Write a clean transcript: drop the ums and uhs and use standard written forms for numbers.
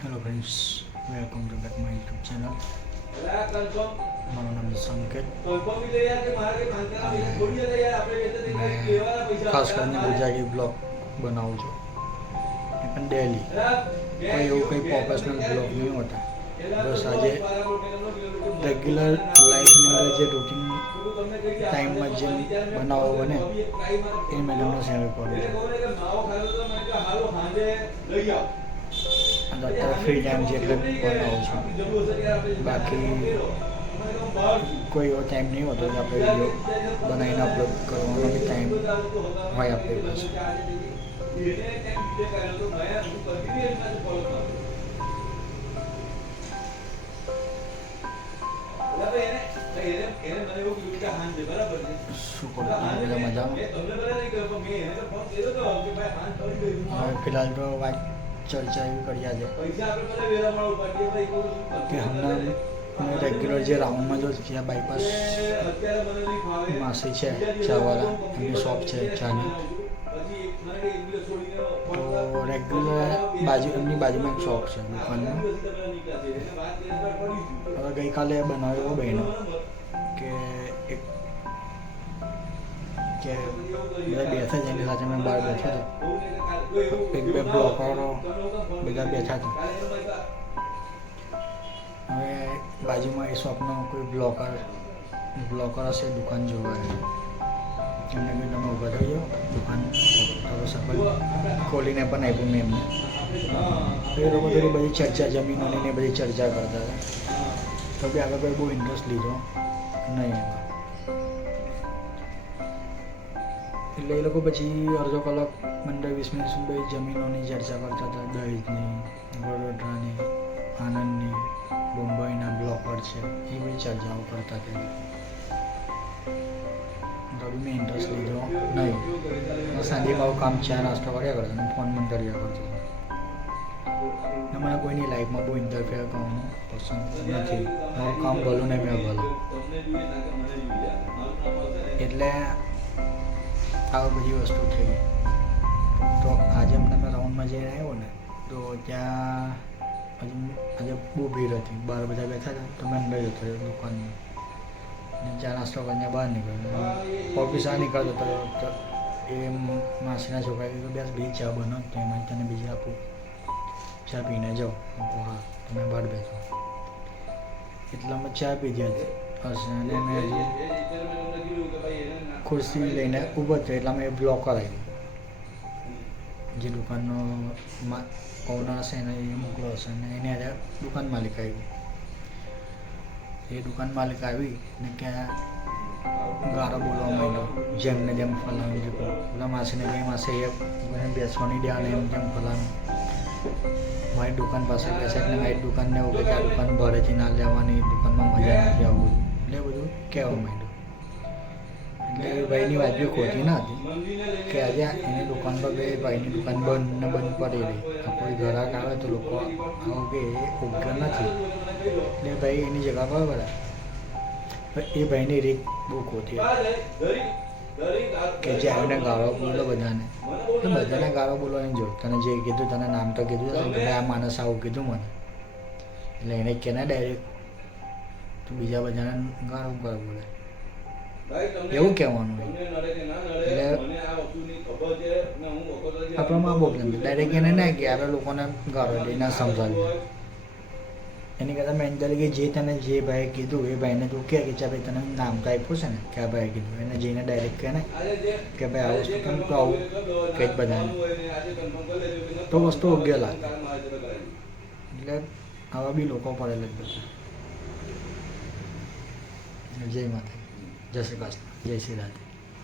Hello friends, welcome to back my YouTube channel. મારું નામ છે સંકેત. ખાસ કરીને ગુજરાતી બ્લોગ બનાવું છું, એ પણ ડેલી. કોઈ એવું કંઈ પ્રોફેશનલ બ્લોગ નહીં હોતા. બસ આજે રેગ્યુલર લાઈફની અંદર જે રૂટીન ટાઈમમાં જે બનાવો બને એ મેં તમને શેર કરું છું. અત્યારે ફ્રી ટાઈમ છે એટલે બનાવું છું. બાકી કોઈ એવો ટાઈમ નહીં હોતો કે આપણે વિડીયો બનાવીને અપલોડ કરવાનો બી ટાઈમ હોય આપણી પાસે. શું કરું, બધા મજામાં? ફિલહાલ તો વાત ચર્ચા એવી કરી આજે કે હમણાં મેં રેગ્યુલર જે રાઉન્ડમાં જો જ્યાં બાયપાસ માસી છે ચાવાળા, એમની શોપ છે ચાની, તો રેગ્યુલર એમની બાજુમાં એક શોપ છે દુકાનમાં. હવે ગઈકાલે બનાવ્યો બહેનો કે બધા બેઠા છે, એની સાથે મેં બહાર બેઠો હતો, એક બે બ્લોકરો બધા બેઠા હતા. હવે બાજુમાં એ શોપનો કોઈ બ્લોકર હશે, દુકાન જોવા એમને બી તમે ઊભા થઈ જાઓ, દુકાન કરો સફળ ખોલીને પણ આપ્યું મેં એમને. તો એ લોકો થોડી બધી ચર્ચા જમીનોની ને બધી ચર્ચા કરતા હતા, તો બી આગળ કોઈ બહુ ઇન્ટરેસ્ટ લીધો નહીં એમાં. એટલે એ લોકો પછી અડધો કલાક 15-20 મિનિટ સુધી જમીનોની ચર્ચા કરતા હતા, દહેજની, વડોદરાની, આણંદની, મુંબઈના બ્લોકર છે એ બધી ચર્ચાઓ કરતા હતા. તો બી મેં ઇન્ટરેસ્ટ લીધો નહીં. સાંજે મારું કામ ચા નાસ્તો કર્યા કરતો અને ફોન બંધ કર્યા કરતો. મને કોઈની લાઈફમાં બહુ ઇન્ટરફેર કરવાનું પસંદ નથી. મારું કામ ભલું ને મેં ભલું, એટલે આ બધી વસ્તુ થઈ. તો આજે તમે રાઉન્ડમાં જઈને આવ્યો ને, તો ત્યાં આજે બહુ ભીડ હતી, બહાર બધા બેઠા હતા, તો મેં અંદર જતો રહ્યો દુકાનમાં ને ચા નાસ્તો કરીને બહાર નીકળ્યો. ઓફિસ આ નીકળતો હતો, તો એ માસીના છોકરાએ કીધું બેસ બીજી ચા બનો, તો એમાં તને બીજી આપું, ચા પીને જાઓ. હા, તમે બહાર બેઠો એટલામાં ચા પીધી હતી હશે, અને મેં હજી ખુરશી લઈને ઊભો થયો એટલામાં એ બ્લોકર આવ્યું. જે દુકાનનો ઓનર હશે એને એ મોકલો હશે, અને એને આજે દુકાન માલિક આવ્યું. એ દુકાન માલિક આવી ને કે ગાળો બોલવા માંડ્યો, જેમને જેમ ફલાણું દીધું, પેલા માસીને કંઈ માસે એ બેસવાની દે અને એમ જેમ ફલાણું. મારી દુકાન પાસે બેસે એટલે મારી દુકાનને એવું કે આ દુકાન ભાડેથી ના લેવાની, દુકાનમાં મજા નથી આવવું, એટલે બધું કહેવા માંડ્યું. એટલે એ ભાઈની વાત બી ખોટી ના હતી કે આજે એની દુકાન પર બે ભાઈની દુકાન બંધ પડી રહી. કોઈ ગ્રાહક આવે તો લોકો આવું કે એ યોગ્ય નથી, એટલે ભાઈ એની જગ્યા પર બરાબર. એ ભાઈની રીત બહુ ખોટી હતી કે જે આવીને ગાળો બોલો બધાને, તો બધાને ગાળો બોલવાની જો તને જે કીધું, તને નામ તો કીધું એટલે આ માણસ આવું કીધું મને, એટલે એને કે ના ડાયરેક્ટ તું બીજા બધાને ગાળો પર બોલે એવું કહેવાનું. એટલે આપણામાં બહુ ગમે ડાયરેક્ટ એને ના કે આપણે લોકોને ગાળો દે ના સમજાવી. એની કરતાં મેં તરીકે જે તને જે ભાઈએ કીધું એ ભાઈને તું કહે કે ચા ભાઈ તને નામ તો આપ્યું છે ને કે આ ભાઈએ કીધું, એને જઈને ડાયરેક્ટ કહે ને કે ભાઈ આ વસ્તુ કેમ તો આવું કંઈ જ બધાને, તો વસ્તુ યોગ્ય લાગે. એટલે આવા બી લોકો પડેલા જ બધા. જય માતા, જય શ્રી કૃષ્ણ, જય શ્રી રાધે.